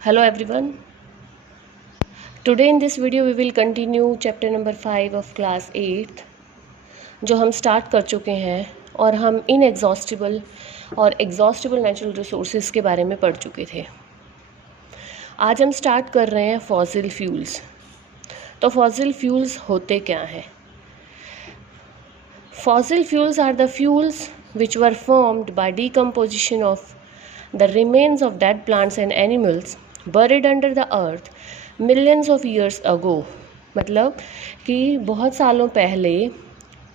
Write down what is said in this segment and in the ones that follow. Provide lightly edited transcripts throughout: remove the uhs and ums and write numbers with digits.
Hello everyone. Today in this video we will continue chapter number 5 of class 8th जो हम start कर चुके हैं और हम इनएग्जॉस्टिबल और एग्जॉस्टिबल नेचुरल रिसोर्सेज के बारे में पढ़ चुके थे। आज हम स्टार्ट कर रहे हैं फॉसिल फ्यूल्स। तो फॉसिल फ्यूल्स होते क्या हैं? Fossil fuels are the fuels which were formed by decomposition of the remains of dead plants and animals buried under the earth millions of years ago। मतलब कि बहुत सालों पहले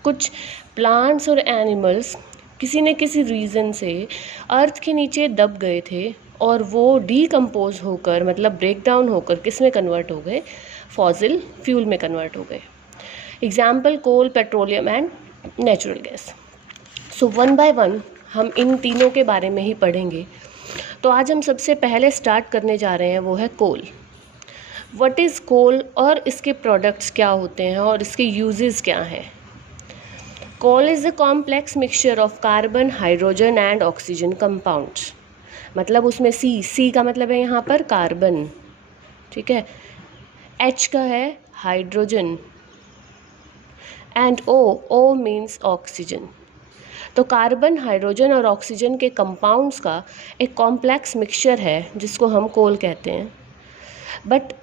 कुछ प्लांट्स और एनिमल्स किसी न किसी रीज़न से अर्थ के नीचे दब गए थे और वो डीकम्पोज होकर मतलब ब्रेक डाउन होकर किस में कन्वर्ट हो गए? फॉसिल फ्यूल में कन्वर्ट हो गए। Example coal, petroleum and natural gas. So one by one हम इन तीनों के बारे में ही पढ़ेंगे। तो आज हम सबसे पहले स्टार्ट करने जा रहे हैं वो है कोल। व्हाट इज़ कोल और इसके प्रोडक्ट्स क्या होते हैं और इसके यूजेस क्या हैं? Coal is a complex mixture of carbon, hydrogen and oxygen compounds. मतलब उसमें सी का मतलब है यहाँ पर कार्बन, ठीक है। एच का है hydrogen and O means oxygen. तो कार्बन, हाइड्रोजन और ऑक्सीजन के कंपाउंड्स का एक कॉम्प्लेक्स मिक्सचर है जिसको हम कोल कहते हैं। बट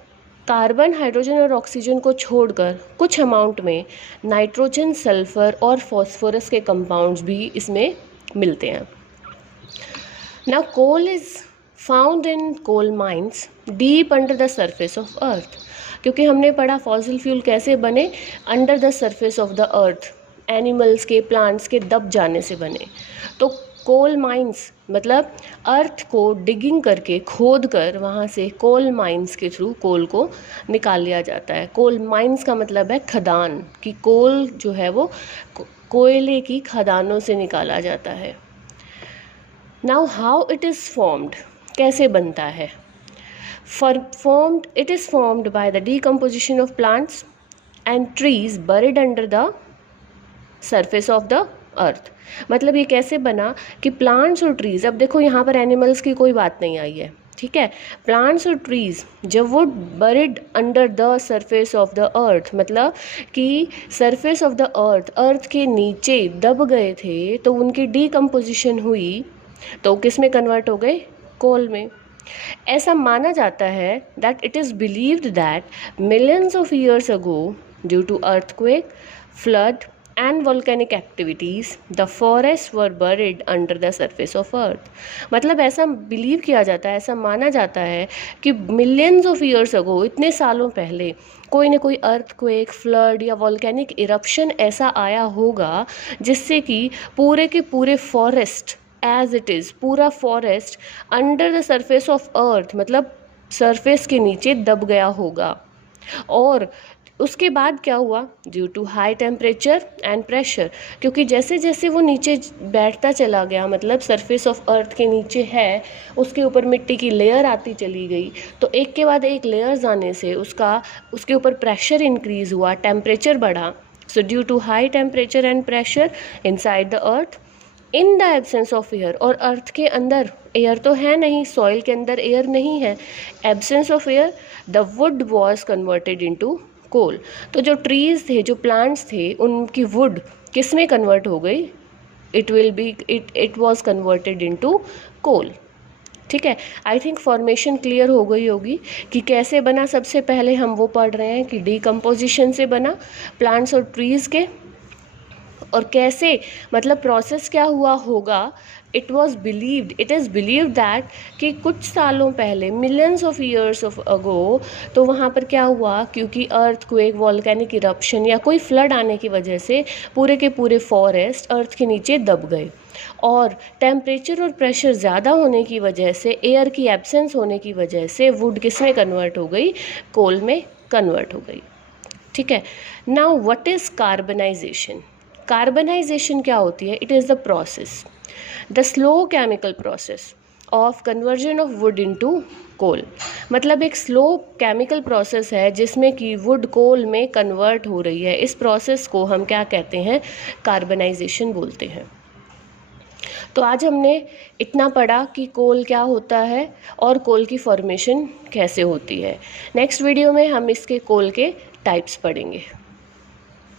कार्बन, हाइड्रोजन और ऑक्सीजन को छोड़कर कुछ अमाउंट में नाइट्रोजन, सल्फर और फॉस्फोरस के कंपाउंड्स भी इसमें मिलते हैं। Now coal is found in coal mines deep under the surface of earth. क्योंकि हमने पढ़ा फॉसिल फ्यूल कैसे बने, under the surface of the earth, animals के, प्लांट्स के दब जाने से बने। तो कोल माइंस मतलब अर्थ को डिगिंग करके, खोद कर वहाँ से कोल माइंस के थ्रू कोल को निकाल लिया जाता है। कोल माइंस का मतलब है खदान, कि कोल जो है वो कोयले की खदानों से निकाला जाता है। Now how it is formed, कैसे बनता है? It is formed by the decomposition of plants and trees buried under the surface of the अर्थ। मतलब ये कैसे बना कि प्लांट्स और ट्रीज़, अब देखो यहाँ पर एनिमल्स की कोई बात नहीं आई है, ठीक है। प्लांट्स और ट्रीज़ जब वो buried under the surface of the अर्थ, मतलब कि सरफेस ऑफ द अर्थ के नीचे दब गए थे, तो उनकी डीकम्पोजिशन हुई तो किस में कन्वर्ट हो गए? कोल में। ऐसा माना जाता है that it is believed that millions of years ago due to earthquake, flood and volcanic activities the forests were buried under the surface of earth। मतलब ऐसा बिलीव किया जाता है, ऐसा माना जाता है कि मिलियंस ऑफ ईयर्स अगो, इतने सालों पहले कोई ना कोई अर्थक्वेक, फ्लड या वॉल्केनिक इरप्शन ऐसा आया होगा जिससे कि पूरे के पूरे फॉरेस्ट एज इट इज़, पूरा forest under the surface of अर्थ मतलब सरफेस के नीचे दब गया होगा। और उसके बाद क्या हुआ? Due to high temperature and pressure, क्योंकि जैसे जैसे वो नीचे बैठता चला गया, मतलब सरफेस ऑफ अर्थ के नीचे है, उसके ऊपर मिट्टी की लेयर आती चली गई, तो एक के बाद एक लेयर्स आने से उसके ऊपर प्रेशर इंक्रीज़ हुआ, टेम्परेचर बढ़ा। So due to high temperature and pressure inside the earth in the absence of air, और अर्थ के अंदर एयर तो है नहीं, सॉइल के अंदर एयर नहीं है, absence of air, the wood was converted into coal. तो जो ट्रीज़ थे, जो प्लांट्स थे, उनकी वुड किस में कन्वर्ट हो गई? It was converted into coal, ठीक है। आई थिंक फॉर्मेशन क्लियर हो गई होगी कि कैसे बना। सबसे पहले हम वो पढ़ रहे हैं कि डीकम्पोजिशन से बना प्लांट्स और ट्रीज़ के, और कैसे मतलब प्रोसेस क्या हुआ होगा। इट इज़ बिलीव्ड दैट कि कुछ सालों पहले, मिलियंस ऑफ ईयर्स ऑफ अगो, तो वहाँ पर क्या हुआ, क्योंकि अर्थक्वेक, वॉल्केनिक इरप्शन या कोई फ्लड आने की वजह से पूरे के पूरे फॉरेस्ट अर्थ के नीचे दब गए, और टेम्परेचर और प्रेशर ज़्यादा होने की वजह से, एयर की एब्सेंस होने की वजह से वुड किस में कन्वर्ट हो गई? कोल में कन्वर्ट हो गई, ठीक है। Now what is carbonization? Carbonization क्या होती है? It is the process, the slow chemical process of conversion of wood into coal. मतलब एक स्लो केमिकल प्रोसेस है जिसमें कि वुड कोल में कन्वर्ट हो रही है। इस प्रोसेस को हम क्या कहते हैं? कार्बनाइजेशन बोलते हैं। तो आज हमने इतना पढ़ा कि कोल क्या होता है और कोल की फॉर्मेशन कैसे होती है। नेक्स्ट वीडियो में हम इसके कोल के टाइप्स पढ़ेंगे।